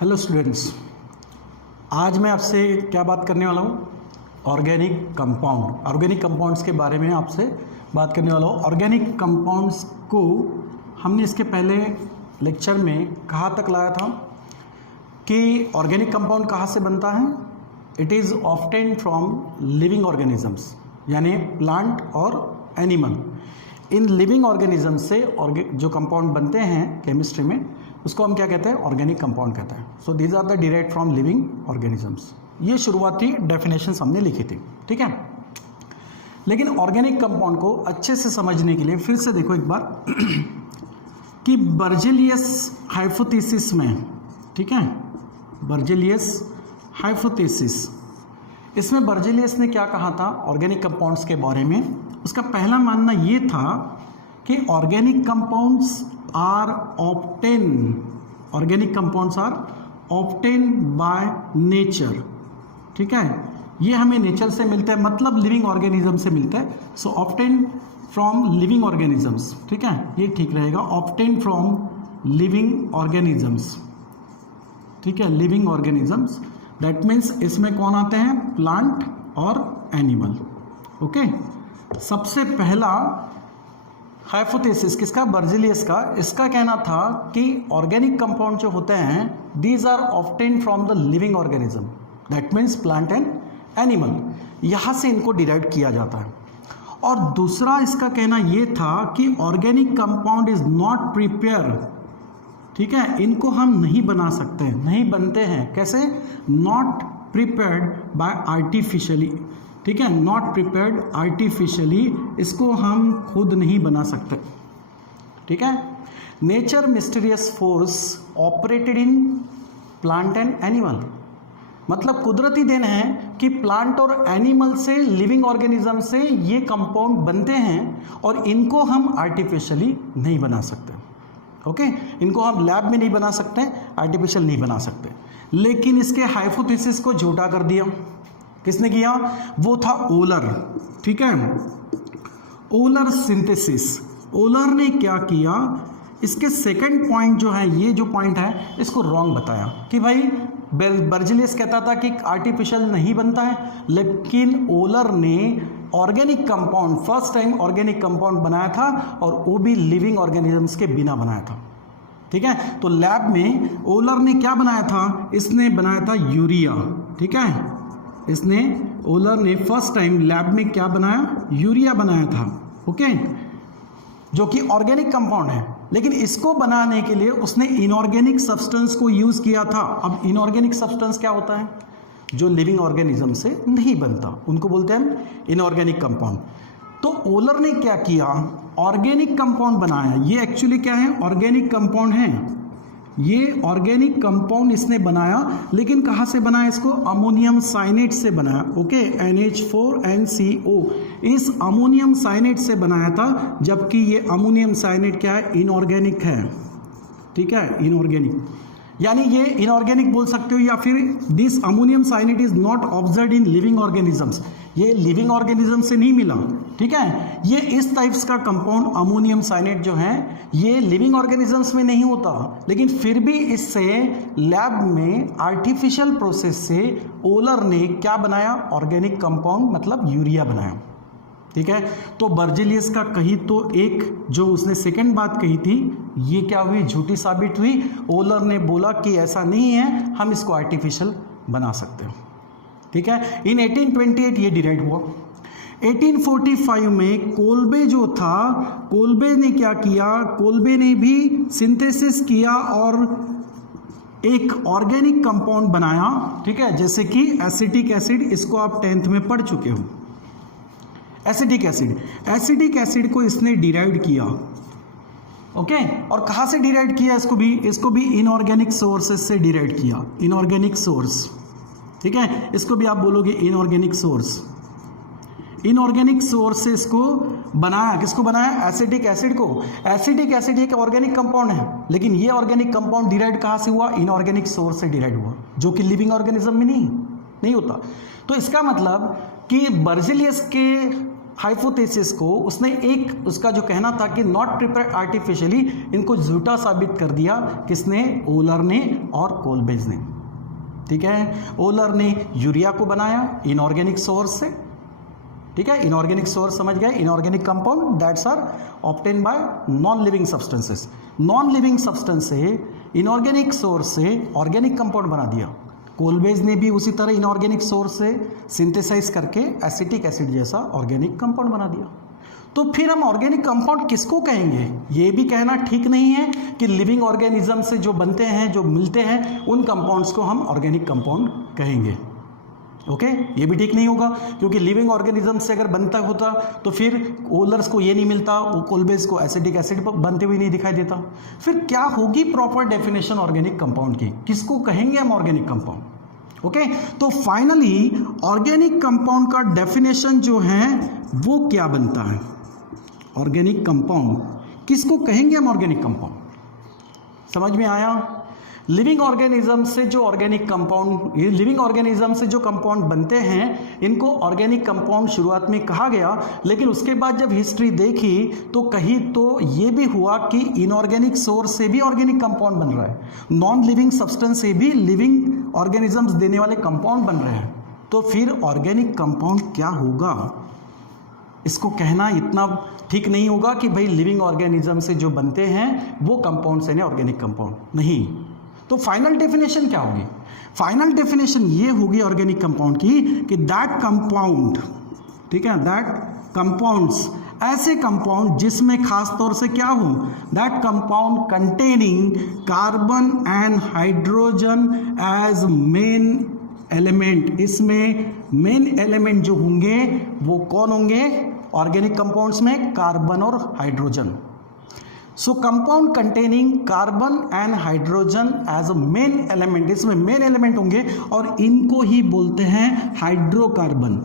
Hello students, आज मैं आपसे क्या बात करने वाला हूँ? ऑर्गेनिक कंपाउंड्स के बारे में आपसे बात करने वाला हूँ। ऑर्गेनिक कंपाउंड्स को हमने इसके पहले लेक्चर में कहाँ तक लाया था कि ऑर्गेनिक कंपाउंड कहाँ से बनता है? It is obtained from living organisms, यानी प्लांट और एनिमल। इन लिविंग ऑर्गेनिज्म से जो कंपाउंड बनते हैं केमिस्ट्री में, उसको हम क्या कहते हैं? ऑर्गेनिक कंपाउंड कहते हैं। So these are the derived from living organisms. ये शुरुआती डेफिनेशंस हमने लिखी थी, ठीक है। लेकिन ऑर्गेनिक कंपाउंड को अच्छे से समझने के लिए फिर से देखो एक बार कि बर्जेलियस हाइपोथेसिस में, ठीक है, बर्जेलियस हाइपोथेसिस, इसमें बर्जेलियस ने क्या कहा था ऑर्गेनिक कंपाउंड्स के बारे में? उसका पहला मानना ये था कि organic compounds are obtain by nature, ठीक है। ये हमें नेचर से मिलता है, मतलब लिविंग ऑर्गेनिज्म से मिलता है। सो ऑब्टेन फ्रॉम लिविंग ऑर्गेनिजम्स, ठीक है, ये ठीक रहेगा। ऑब्टेन फ्रॉम लिविंग ऑर्गेनिजम्स, ठीक है, लिविंग ऑर्गेनिजम्स। दैट मीन्स इसमें कौन आते हैं? प्लांट और एनिमल, ओके। सबसे पहला हाइपोथेसिस किसका? बर्जेलियस का। इसका कहना था कि ऑर्गेनिक कंपाउंड जो होते हैं, these are obtained from the living organism, that means plant and animal. यहाँ से इनको डिराइव किया जाता है। और दूसरा इसका कहना ये था कि organic compound is not prepare, ठीक है, इनको हम नहीं बना सकते, नहीं बनते हैं। कैसे? नॉट प्रिपेयर्ड बाय आर्टिफिशियली, ठीक है, नॉट प्रिपेयर्ड आर्टिफिशियली, इसको हम खुद नहीं बना सकते, ठीक है। Nature mysterious force operated in plant and animal, मतलब कुदरती देन है कि प्लांट और एनिमल से, लिविंग ऑर्गेनिज्म से ये कंपाउंड बनते हैं और इनको हम आर्टिफिशियली नहीं बना सकते, ओके। इनको हम लैब में नहीं बना सकते, आर्टिफिशियल नहीं बना सकते। लेकिन इसके हाइपोथेसिस को झूठा कर दिया। किसने किया? वो था ओलर, ठीक है, ओलर सिंथेसिस। ओलर ने क्या किया? इसके सेकंड पॉइंट जो है, ये जो पॉइंट है, इसको रॉन्ग बताया कि भाई बर्जेलियस कहता था कि आर्टिफिशियल नहीं बनता है, लेकिन ओलर ने organic compound, first time organic compound बनाया था, और वो भी लिविंग ऑर्गेनिजम्स के बिना बनाया था, ठीक है। तो लैब में ओलर ने क्या बनाया था? इसने बनाया था यूरिया, ठीक है। ओलर ने फर्स्ट टाइम लैब में क्या बनाया? यूरिया बनाया था, ओके, जो कि ऑर्गेनिक कंपाउंड है। लेकिन इसको बनाने के लिए उसने इनऑर्गेनिक सब्सटेंस को यूज किया था। अब इनऑर्गेनिक सब्सटेंस क्या होता है? जो लिविंग ऑर्गेनिज्म से नहीं बनता, उनको बोलते हैं इनऑर्गेनिक कंपाउंड। तो ओलर ने क्या किया? ऑर्गेनिक कंपाउंड बनाया। ये एक्चुअली क्या है? ऑर्गेनिक कंपाउंड है। ये ऑर्गेनिक कंपाउंड इसने बनाया, लेकिन कहाँ से बनाया इसको? अमोनियम साइनेट से बनाया, ओके, NH4NCO, इस अमोनियम साइनेट से बनाया था। जबकि ये अमोनियम साइनेट क्या है? इनऑर्गेनिक है, ठीक है, इनऑर्गेनिक, यानी ये इनऑर्गेनिक बोल सकते हो, या फिर this ammonium cyanate is not observed in living organisms, ये लिविंग ऑर्गेनिज्म से नहीं मिला, ठीक है। ये इस टाइप्स का कंपाउंड अमोनियम साइनेट जो है, ये लिविंग ऑर्गेनिजम्स में नहीं होता, लेकिन फिर भी इससे लैब में आर्टिफिशियल प्रोसेस से ओलर ने क्या बनाया? ऑर्गेनिक कंपाउंड, मतलब यूरिया बनाया, ठीक है। तो बर्जेलियस का कही तो एक जो उसने सेकंड बात कही थी, ये क्या हुई? झूठी साबित हुई। ओलर ने बोला कि ऐसा नहीं है, हम इसको आर्टिफिशियल बना सकते हैं, ठीक है। इन 1828 ये डिराइव हुआ। 1845 में कोल्बे जो था, कोल्बे ने क्या किया? कोल्बे ने भी सिंथेसिस किया और एक ऑर्गेनिक कंपाउंड बनाया, ठीक है, जैसे कि एसिटिक एसिड। इसको आप 10th में पढ़ चुके हो। एसिटिक एसिड को इसने डिराइव किया, ओके। और कहाँ से डिराइव किया? इसको भी इनऑर्गेनिक सोर्सेस से डिराइव किया, इनऑर्गेनिक सोर्स, ठीक है। इसको भी आप बोलोगे इनऑर्गेनिक सोर्स। इनऑर्गेनिक सोर्स से इसको बनाया। किसको बनाया? एसिटिक एसिड को। एसिटिक एसिड एक ऑर्गेनिक कंपाउंड है, लेकिन ये ऑर्गेनिक कंपाउंड डिराइव कहाँ से हुआ? इनऑर्गेनिक सोर्स से डिराइव हुआ, जो कि लिविंग ऑर्गेनिज्म में नहीं होता। तो इसका मतलब कि बर्जेलियस के हाइपोथेसिस को उसने एक उसका जो कहना था कि नॉट प्रिपेयर्ड आर्टिफिशियली, इनको झूठा साबित कर दिया। किसने? ओलर ने और कोलबेज ने। ठीक है, ओलर ने यूरिया को बनाया इनऑर्गेनिक सोर्स से। ठीक है, इनऑर्गेनिक सोर्स समझ गए, inorganic compound that's are obtain by non living substances. Non living substance से इनऑर्गेनिक सोर्स से ऑर्गेनिक कंपाउंड बना दिया। कोलबेज ने भी उसी तरह इनऑर्गेनिक सोर्स से सिंथेसाइज करके एसिटिक एसिड जैसा ऑर्गेनिक कंपाउंड बना दिया। तो फिर हम ऑर्गेनिक कंपाउंड किसको कहेंगे? ये भी कहना ठीक नहीं है कि लिविंग ऑर्गेनिज्म से जो बनते हैं, जो मिलते हैं, उन कंपाउंड्स को हम ऑर्गेनिक कंपाउंड कहेंगे। ओके, ये भी ठीक नहीं होगा, क्योंकि लिविंग ऑर्गेनिज्म से अगर बनता होता तो फिर ओलर्स को ये नहीं मिलता, वो कोलबेज को एसिडिक एसिड बनते हुए नहीं दिखाई देता। फिर क्या होगी प्रॉपर डेफिनेशन ऑर्गेनिक कंपाउंड की? किसको कहेंगे हम ऑर्गेनिक कंपाउंड? ओके, तो फाइनली ऑर्गेनिक कंपाउंड का डेफिनेशन जो है वो क्या बनता है? ऑर्गेनिक कंपाउंड किसको कहेंगे हम ऑर्गेनिक कंपाउंड? समझ में आया? लिविंग ऑर्गेनिज्म से जो ऑर्गेनिक कंपाउंड, लिविंग ऑर्गेनिज्म से जो कंपाउंड बनते हैं, इनको ऑर्गेनिक कंपाउंड शुरुआत में कहा गया, लेकिन उसके बाद जब हिस्ट्री देखी तो कहीं तो ये भी हुआ कि इनऑर्गेनिक सोर्स से भी ऑर्गेनिक कंपाउंड बन रहा है, नॉन लिविंग सब्सटेंस से भी लिविंग ऑर्गेनिजम्स देने वाले कंपाउंड बन रहे हैं। तो फिर ऑर्गेनिक कंपाउंड क्या होगा? इसको कहना इतना ठीक नहीं होगा कि भाई लिविंग ऑर्गेनिज्म से जो बनते हैं वो कंपाउंड्स हैं ऑर्गेनिक कंपाउंड, नहीं। तो फाइनल डेफिनेशन क्या होगी? फाइनल डेफिनेशन ये होगी ऑर्गेनिक कंपाउंड की कि दैट कंपाउंड, ठीक है, दैट कंपाउंड्स, ऐसे कंपाउंड जिसमें खास तौर से क्या हो, that compound containing carbon and hydrogen as main element. इसमें मेन एलिमेंट जो होंगे वो कौन होंगे? ऑर्गेनिक कंपाउंड्स में कार्बन और hydrogen. So compound containing carbon and hydrogen as a main element, इसमें मेन एलिमेंट होंगे और इनको ही बोलते हैं हाइड्रोकार्बन।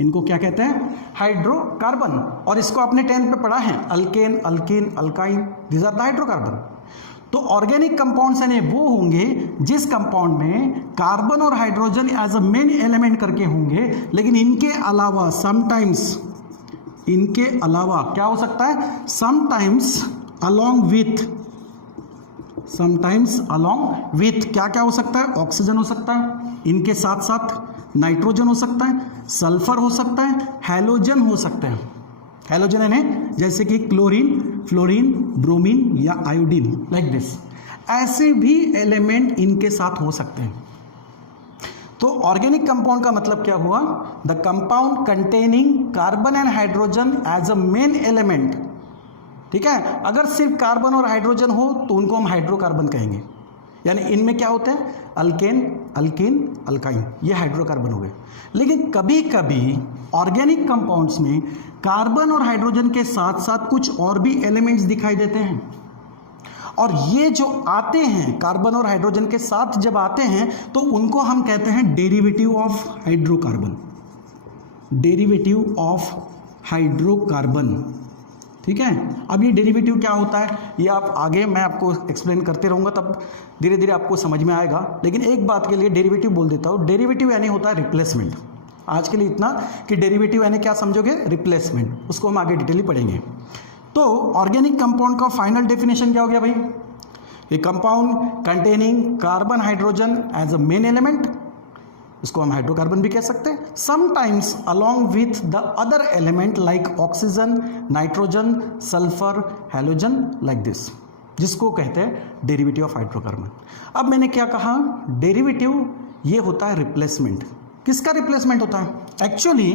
इनको क्या कहते हैं? हाइड्रोकार्बन। और इसको आपने 10th में पढ़ा है, alkane, alkene, alkyne, these are the hydrocarbon. तो ऑर्गेनिक कंपाउंड्स यानी वो होंगे जिस कंपाउंड में कार्बन और hydrogen as a main element करके होंगे, लेकिन इनके अलावा समटाइम्स, इनके अलावा क्या हो सकता है? समटाइम्स अलोंग विथ क्या क्या हो सकता है? ऑक्सीजन हो सकता है, इनके साथ साथ नाइट्रोजन हो सकता है, सल्फर हो सकता है, हैलोजन हो सकते हैं। हैलोजन यानी जैसे कि क्लोरीन, फ्लोरीन, ब्रोमीन या आयोडीन, लाइक दिस, ऐसे भी एलिमेंट इनके साथ हो सकते हैं। तो ऑर्गेनिक कंपाउंड का मतलब क्या हुआ? The compound containing carbon and hydrogen as a main element. ठीक है, अगर सिर्फ कार्बन और हाइड्रोजन हो तो उनको हम हाइड्रोकार्बन कहेंगे, यानी इनमें क्या होते हैं? अल्केन, अल्कीन, अल्काइन, ये हाइड्रोकार्बन हो गए। लेकिन कभी कभी ऑर्गेनिक कंपाउंड्स में कार्बन और हाइड्रोजन के साथ साथ कुछ और भी एलिमेंट्स दिखाई देते हैं, और ये जो आते हैं कार्बन और हाइड्रोजन के साथ जब आते हैं तो उनको हम कहते हैं derivative of hydrocarbon, derivative of hydrocarbon. ठीक है, अब ये डेरिवेटिव क्या होता है ये आप आगे मैं आपको एक्सप्लेन करते रहूँगा, तब धीरे धीरे आपको समझ में आएगा। लेकिन एक बात के लिए डेरिवेटिव बोल देता हूँ, डेरिवेटिव यानी होता है रिप्लेसमेंट। आज के लिए इतना कि डेरिवेटिव यानी क्या समझोगे? रिप्लेसमेंट, उसको हम आगे डिटेली पढ़ेंगे। तो ऑर्गेनिक कंपाउंड का फाइनल डेफिनेशन क्या हो गया भाई? A compound containing carbon hydrogen as a main element, इसको हम हाइड्रोकार्बन भी कह सकते हैं, sometimes along with the other element like oxygen, nitrogen, sulphur, halogen, like this, जिसको कहते हैं डेरिवेटिव ऑफ हाइड्रोकार्बन। अब मैंने क्या कहा? डेरिवेटिव ये होता है रिप्लेसमेंट। किसका रिप्लेसमेंट होता है? एक्चुअली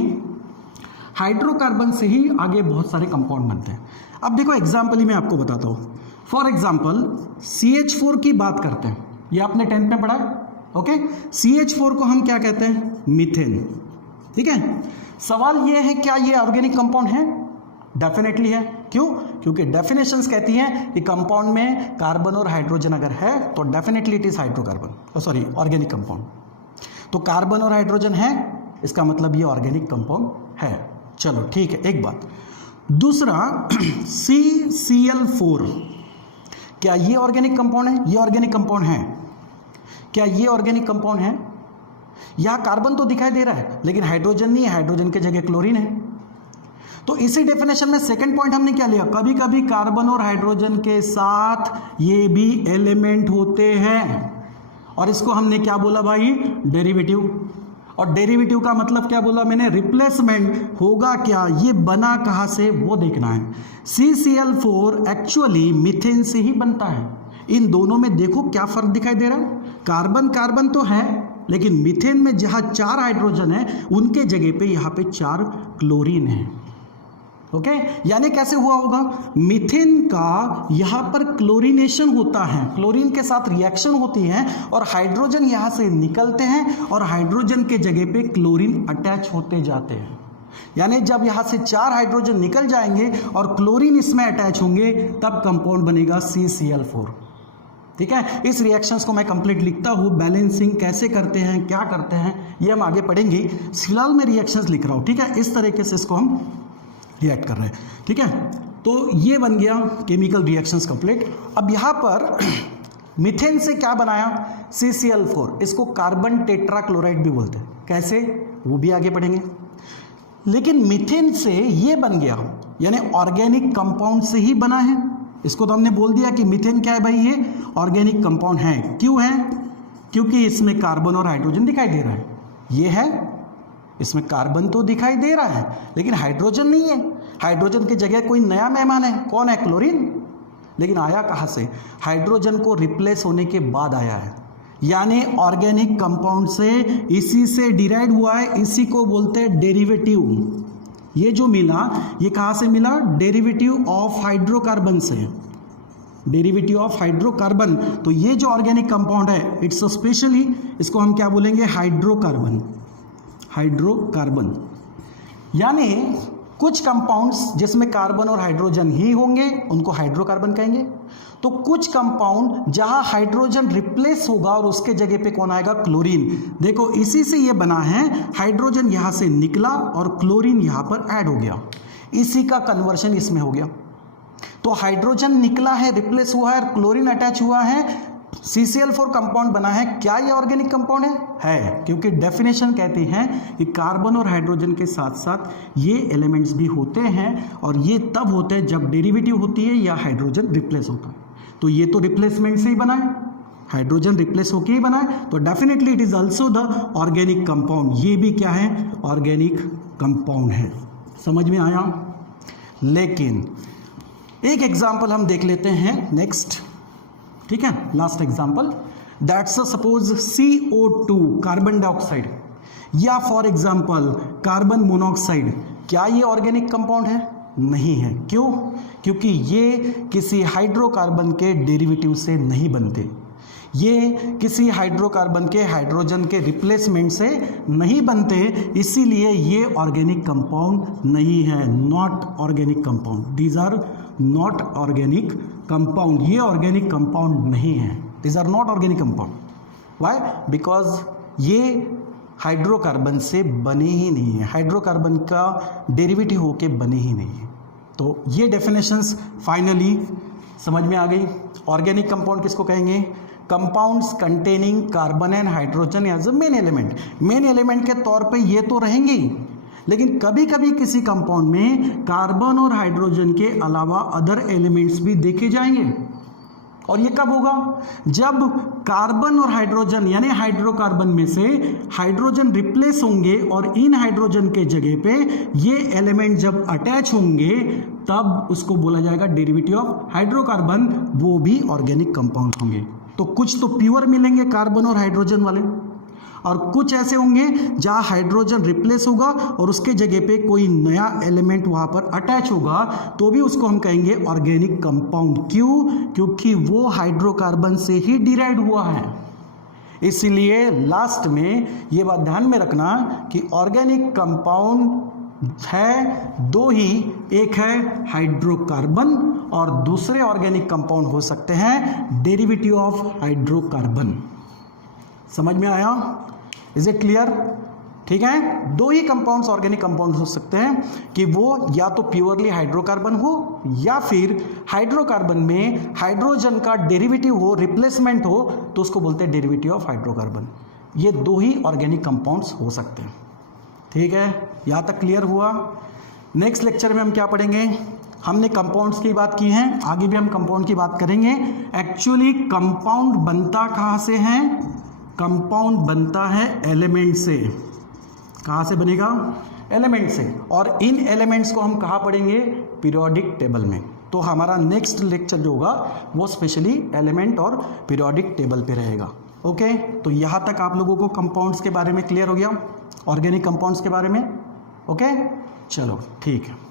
हाइड्रोकार्बन से ही आगे बहुत सारे कंपाउंड बनते हैं। अब देखो एग्जाम्पल ही मैं आपको बताता हूँ। फॉर एग्जाम्पल CH4 की बात करते हैं, ये आपने 10th में पढ़ा है, ओके। CH4 को हम क्या कहते हैं? मीथेन। ठीक है, सवाल ये है क्या ये ऑर्गेनिक कंपाउंड है? डेफिनेटली है। क्यों? क्योंकि डेफिनेशंस कहती हैं कि कंपाउंड में कार्बन और हाइड्रोजन अगर है तो definitely it is hydrocarbon, sorry organic compound. तो कार्बन और हाइड्रोजन है, इसका मतलब ये ऑर्गेनिक कंपाउंड है। चलो ठीक है, एक बात। दूसरा CCl4, क्या ये ऑर्गेनिक कंपाउंड है? ये ऑर्गेनिक कंपाउंड है। क्या ये ऑर्गेनिक कंपाउंड है? यहाँ कार्बन तो दिखाई दे रहा है लेकिन हाइड्रोजन नहीं है, हाइड्रोजन की जगह क्लोरीन है। तो इसी डेफिनेशन में सेकंड पॉइंट हमने क्या लिया, कभी कभी कार्बन और हाइड्रोजन के साथ ये भी एलिमेंट होते हैं, और इसको हमने क्या बोला भाई, डेरिवेटिव। और डेरिवेटिव का मतलब क्या बोला मैंने, रिप्लेसमेंट होगा क्या, ये बना कहाँ से वो देखना है। CCl4 एक्चुअली मीथेन से ही बनता है। इन दोनों में देखो क्या फर्क दिखाई दे रहा है, कार्बन कार्बन तो है, लेकिन मीथेन में जहाँ 4 हाइड्रोजन है उनके जगह पे यहाँ पे 4 क्लोरीन है। ओके, यानी कैसे हुआ होगा, मीथेन का यहाँ पर क्लोरीनेशन होता है, क्लोरीन के साथ रिएक्शन होती है और हाइड्रोजन यहाँ से निकलते हैं और हाइड्रोजन के जगह पे क्लोरीन अटैच होते जाते हैं। यानी जब यहाँ से 4 हाइड्रोजन निकल जाएंगे और क्लोरीन इसमें अटैच होंगे तब कंपाउंड बनेगा CCl4। ठीक है, इस रिएक्शंस को मैं कंप्लीट लिखता हूँ, बैलेंसिंग कैसे करते हैं, क्या करते हैं, ये हम आगे पढ़ेंगे। फिलहाल मैं रिएक्शंस लिख रहा हूँ। ठीक है, इस तरीके से इसको हम रिएक्ट कर रहे हैं। ठीक है, तो ये बन गया केमिकल रिएक्शंस कंप्लीट। अब यहाँ पर मीथेन से क्या बनाया, CCl4, इसको कार्बन टेट्राक्लोराइड भी बोलते हैं। कैसे, वो भी आगे पढ़ेंगे। लेकिन मीथेन से ये बन गया, यानी ऑर्गेनिक कंपाउंड से ही बना है। इसको तो हमने बोल दिया कि मीथेन क्या है भाई, ये ऑर्गेनिक कंपाउंड है। क्यों है, क्योंकि इसमें कार्बन और हाइड्रोजन दिखाई दे रहा है। ये है, इसमें कार्बन तो दिखाई दे रहा है लेकिन हाइड्रोजन नहीं है। हाइड्रोजन की जगह कोई नया मेहमान है, कौन है, क्लोरीन। लेकिन आया कहाँ से, हाइड्रोजन को रिप्लेस होने के बाद आया है। यानी ऑर्गेनिक कंपाउंड से, इसी से डिराइव हुआ है, इसी को बोलते हैं डेरिवेटिव। ये जो मिला, ये कहाँ से मिला, डेरिवेटिव ऑफ हाइड्रोकार्बन से, डेरिवेटिव ऑफ हाइड्रोकार्बन। तो ये जो ऑर्गेनिक कंपाउंड है, इट्स स्पेशली, इसको हम क्या बोलेंगे, हाइड्रोकार्बन। हाइड्रोकार्बन यानी कुछ कंपाउंड्स जिसमें कार्बन और हाइड्रोजन ही होंगे उनको हाइड्रोकार्बन कहेंगे। तो कुछ कंपाउंड जहां हाइड्रोजन रिप्लेस होगा और उसके जगह पे कौन आएगा, क्लोरीन। देखो इसी से ये बना है, हाइड्रोजन यहां से निकला और क्लोरीन यहां पर ऐड हो गया, इसी का कन्वर्शन इसमें हो गया। तो हाइड्रोजन निकला है, रिप्लेस हुआ है, क्लोरीन अटैच हुआ है, CCl4 कंपाउंड बना है। क्या ये ऑर्गेनिक कंपाउंड है? क्योंकि डेफिनेशन कहती है कि कार्बन और हाइड्रोजन के साथ साथ ये एलिमेंट्स भी होते हैं, और ये तब होते हैं जब डेरिवेटिव होती है या हाइड्रोजन रिप्लेस होता है। तो ये तो रिप्लेसमेंट से ही बना है, हाइड्रोजन रिप्लेस होकर ही बना है, तो definitely it is also the organic compound. ये भी क्या है, ऑर्गेनिक कंपाउंड है। समझ में आया? लेकिन एक एग्जाम्पल हम देख लेते हैं नेक्स्ट। ठीक है, last example, that's suppose CO2 carbon dioxide, या फॉर एग्जाम्पल कार्बन मोनोऑक्साइड। क्या ये ऑर्गेनिक कंपाउंड है? नहीं है। क्यों? क्योंकि ये किसी हाइड्रोकार्बन के डेरिवेटिव से नहीं बनते, ये किसी हाइड्रोकार्बन के हाइड्रोजन के रिप्लेसमेंट से नहीं बनते, इसीलिए ये ऑर्गेनिक कंपाउंड नहीं है। Not organic compound, these are not organic compound. ये ऑर्गेनिक कंपाउंड नहीं है, these are not organic compound. Why? Because ये हाइड्रोकार्बन से बने ही नहीं है, हाइड्रोकार्बन का डेरिवेटिव होके बने ही नहीं है। तो ये डेफिनेशंस फाइनली समझ में आ गई। ऑर्गेनिक कंपाउंड किसको कहेंगे? Compounds containing carbon and hydrogen as a main element. Main element के तौर पे ये तो रहेंगे ही, लेकिन कभी कभी किसी कंपाउंड में कार्बन और हाइड्रोजन के अलावा अदर एलिमेंट्स भी देखे जाएंगे। और ये कब होगा? जब कार्बन और हाइड्रोजन यानी हाइड्रोकार्बन में से हाइड्रोजन रिप्लेस होंगे और इन हाइड्रोजन के जगह पे ये एलिमेंट जब अटैच होंगे तब उसको बोला जाएगा डेरिवेटिव ऑफ हाइड्रोकार्बन। वो भी ऑर्गेनिक कंपाउंड होंगे। तो कुछ तो प्योर मिलेंगे कार्बन और हाइड्रोजन वाले, और कुछ ऐसे होंगे जहां हाइड्रोजन रिप्लेस होगा और उसके जगह पे कोई नया एलिमेंट वहां पर अटैच होगा, तो भी उसको हम कहेंगे ऑर्गेनिक कंपाउंड। क्यों? क्योंकि वो हाइड्रोकार्बन से ही डिराइव हुआ है। इसीलिए लास्ट में ये बात ध्यान में रखना कि ऑर्गेनिक कंपाउंड है दो ही, एक है हाइड्रोकार्बन और दूसरे ऑर्गेनिक कंपाउंड हो सकते हैं डेरिवेटिव ऑफ हाइड्रोकार्बन। समझ में आया? Is it clear? ठीक है, दो ही कंपाउंड्स ऑर्गेनिक कंपाउंड हो सकते हैं कि वो या तो प्योरली हाइड्रोकार्बन हो या फिर हाइड्रोकार्बन में हाइड्रोजन का डेरिवेटिव हो, रिप्लेसमेंट हो, तो उसको बोलते हैं डेरिवेटिव ऑफ हाइड्रोकार्बन। ये दो ही ऑर्गेनिक कंपाउंड्स हो सकते हैं। ठीक है, यहाँ तक क्लियर हुआ? नेक्स्ट लेक्चर में हम क्या पढ़ेंगे, हमने कंपाउंड्स की बात की है, आगे भी हम कंपाउंड की बात करेंगे। एक्चुअली कंपाउंड बनता कहाँ से है, कंपाउंड बनता है एलिमेंट से। कहाँ से बनेगा, एलिमेंट से, और इन एलिमेंट्स को हम कहाँ पढ़ेंगे, पीरियोडिक टेबल में। तो हमारा नेक्स्ट लेक्चर जो होगा वो स्पेशली एलिमेंट और पीरियोडिक टेबल पे रहेगा। ओके, तो यहाँ तक आप लोगों को कंपाउंड्स के बारे में क्लियर हो गया, ऑर्गेनिक कंपाउंड्स के बारे में। ओके, चलो ठीक है।